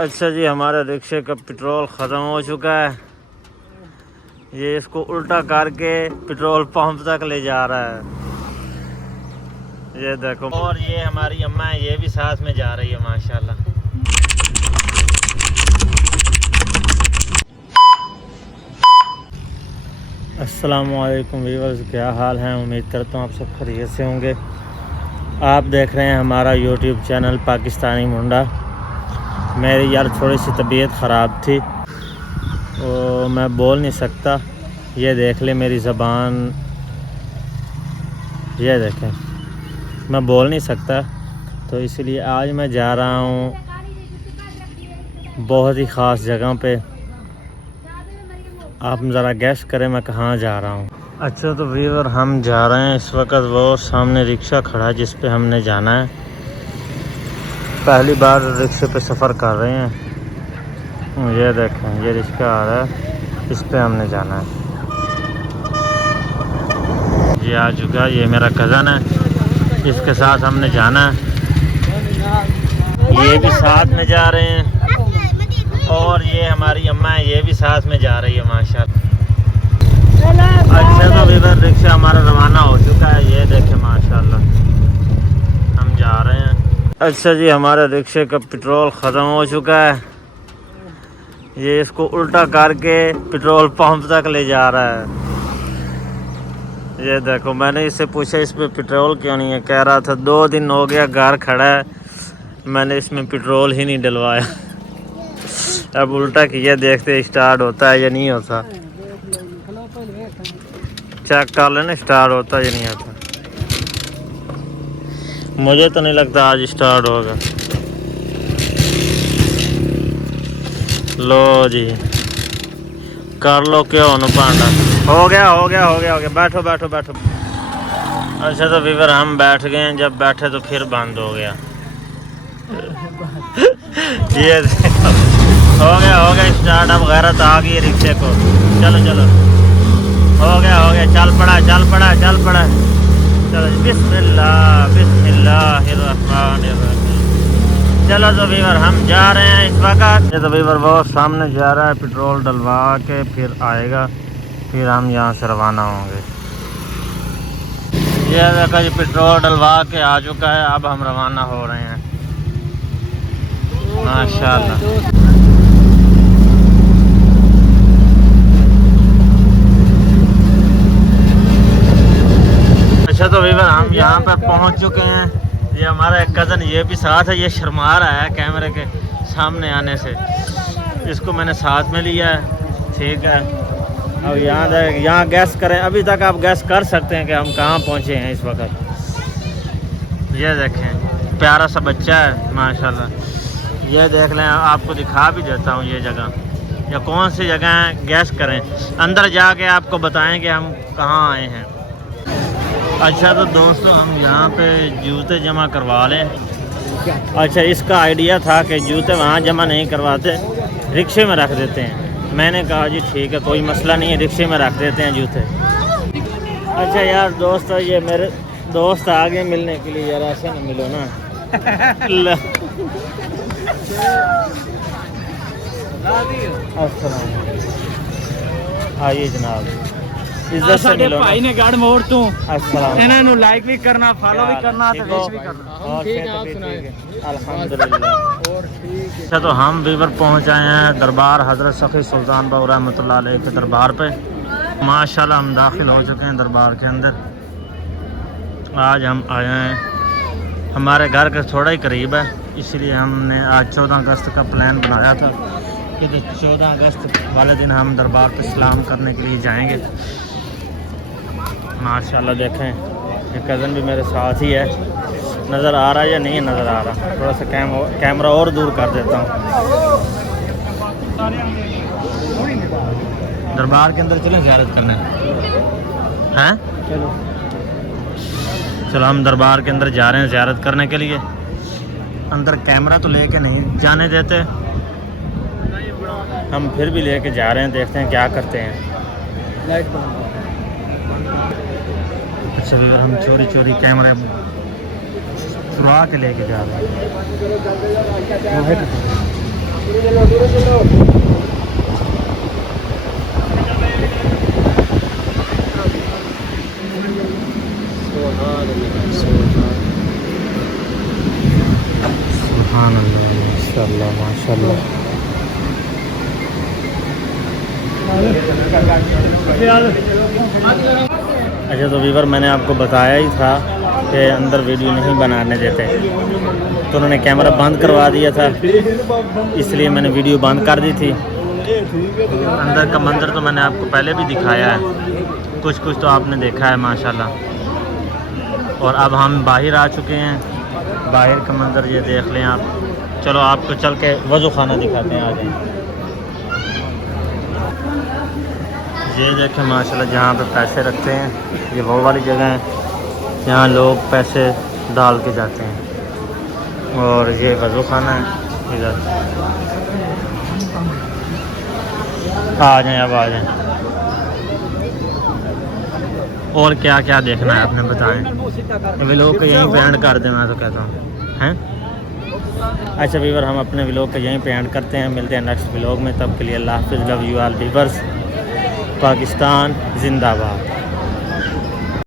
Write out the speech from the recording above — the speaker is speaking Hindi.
अच्छा जी, हमारे रिक्शे का पेट्रोल ख़त्म हो चुका है। ये इसको उल्टा करके पेट्रोल पंप तक ले जा रहा है। ये देखो, और ये हमारी अम्मा है, ये भी साथ में जा रही है माशाल्लाह। अस्सलामुअलैकुम व्यूअर्स, क्या हाल है? उम्मीद करता हूँ आप सब खैरियत से होंगे। आप देख रहे हैं हमारा यूट्यूब चैनल पाकिस्तानी मुंडा। मेरी यार थोड़ी सी तबीयत ख़राब थी, तो मैं बोल नहीं सकता। ये देख ले मेरी ज़बान, ये देखें, मैं बोल नहीं सकता। तो इसलिए आज मैं जा रहा हूँ बहुत ही ख़ास जगह पे। आप ज़रा गैस करें मैं कहाँ जा रहा हूँ। अच्छा तो व्यूअर, हम जा रहे हैं इस वक्त, वो सामने रिक्शा खड़ा है जिस पे हमने जाना है। पहली बार रिक्शे पे सफ़र कर रहे हैं। ये देखें, ये रिक्शा आ रहा है, इस पे हमने जाना है। ये आ चुका, ये मेरा कज़न है, इसके साथ हमने जाना है। ये भी साथ में जा रहे हैं, और ये हमारी अम्मा है, ये भी साथ में जा रही है माशाल्लाह। अच्छा तो इधर रिक्शा हमारा रवाना हो चुका है, ये देखें माशाल्लाह, हम जा रहे हैं। अच्छा जी, हमारे रिक्शे का पेट्रोल ख़त्म हो चुका है। ये इसको उल्टा करके पेट्रोल पंप तक ले जा रहा है। ये देखो, मैंने इससे पूछा इस पे पेट्रोल क्यों नहीं है, कह रहा था 2 दिन हो गया घर खड़ा है, मैंने इसमें पेट्रोल ही नहीं डलवाया। अब उल्टा किया, देखते स्टार्ट होता है या नहीं होता। चेक कर लेना स्टार्ट होता है या नहीं होता। मुझे तो नहीं लगता आज स्टार्ट होगा। लो जी, कर लो, क्या होना पांडा। हो गया। बैठो। अच्छा तो वीवर हम बैठ गए हैं, जब बैठे तो फिर बंद हो गया। ये हो गया स्टार्ट। अब गैरत आ गई रिक्शे को। चलो हो गया, चल पड़ा। चलो बिस्मिल्लाहिर्रहमानिर्रहीम। चलो तो वीवर हम जा रहे हैं इस वक्त। ये तो वीवर वो सामने जा रहा है, पेट्रोल डलवा के फिर आएगा, फिर हम यहाँ से रवाना होंगे। ये देखो जी, पेट्रोल डलवा के आ चुका है, अब हम रवाना हो रहे हैं माशाल्लाह। अच्छा तो वीवर हम यहाँ पर पहुँच चुके हैं। ये हमारा एक कज़न ये भी साथ है, ये शर्मा रहा है कैमरे के सामने आने से, इसको मैंने साथ में लिया है। ठीक है, अब यहाँ गैस करें। अभी तक आप गैस कर सकते हैं कि हम कहाँ पहुँचे हैं इस वक्त। ये देखें, प्यारा सा बच्चा है माशाल्लाह। ये देख लें, आपको दिखा भी देता हूँ ये जगह, या कौन सी जगह है, गैस करें। अंदर जाके आपको बताएं कि हम कहाँ आए हैं। अच्छा तो दोस्तों, हम यहाँ पे जूते जमा करवा लें। अच्छा, इसका आइडिया था कि जूते वहाँ जमा नहीं करवाते, रिक्शे में रख देते हैं। मैंने कहा जी ठीक है, कोई मसला नहीं है, रिक्शे में रख देते हैं जूते। अच्छा यार दोस्त, ये मेरे दोस्त आ गए मिलने के लिए, यार ऐसे ना मिलो ना। आइए जनाब, इज्जत से मिलो। भाई ने गाड़ मोड़ तू। अस्सलाम, लाइक भी करना, फॉलो भी करना, तो विश भी करना। ठीक है, आप सुनाइए। अल्हम्दुलिल्लाह। और ठीक है। अच्छा तो हम वीवर पहुंच आए हैं दरबार हज़रत सखी सुल्तान बाहू रहमतुल्लाह अलैह के दरबार पे। माशाल्लाह हम दाखिल हो चुके हैं दरबार के अंदर। आज हम आए हैं, हमारे घर के थोड़ा ही करीब है, इसलिए हमने आज 14 अगस्त का प्लान बनाया था कि 14 अगस्त वाले दिन हम दरबार पे सलाम करने के लिए जाएंगे। माशाल्लाह देखें, ये कज़न भी मेरे साथ ही है। नज़र आ रहा है या नहीं नज़र आ रहा? थोड़ा सा कैमरा और दूर कर देता हूँ। दरबार के अंदर चलें ज़ियारत करने हैं। चलो हम दरबार के अंदर जा रहे हैं ज़ियारत करने के लिए। अंदर कैमरा तो लेके नहीं जाने देते, हम फिर भी लेके जा रहे हैं, देखते हैं क्या करते हैं। लाइट बंद। अच्छा, हम चोरी कैमरे चुरा के लेके जा रहे हैं। सुभान अल्लाह, माशाअल्लाह माशाअल्लाह। अच्छा तो वीवर, मैंने आपको बताया ही था कि अंदर वीडियो नहीं बनाने देते, तो उन्होंने कैमरा बंद करवा दिया था, इसलिए मैंने वीडियो बंद कर दी थी। अंदर का मंजर तो मैंने आपको पहले भी दिखाया है, कुछ कुछ तो आपने देखा है माशाल्लाह। और अब हम बाहर आ चुके हैं, बाहर का मंजर ये देख लें आप। चलो आपको चल के वज़ू खाना दिखाते हैं, आ जाएं। ये देखें माशाल्लाह, जहाँ पे पैसे रखते हैं, ये वो वाली जगह है जहाँ लोग पैसे डाल के जाते हैं। और ये वज़ू खाना है इधर। आ जाएं, अब आ जाएं। और क्या क्या देखना है आपने बताएं। व्लॉग को यहीं पे एंड कर दें, मैं तो कहता हूँ हैं। अच्छा वीवर, हम अपने व्लॉग को यहीं पे एंड करते हैं, मिलते हैं नेक्स्ट व्लॉग में। तब के लिए अल्लाह हाफ़िज़, love you all viewers, Pakistan जिंदाबाद।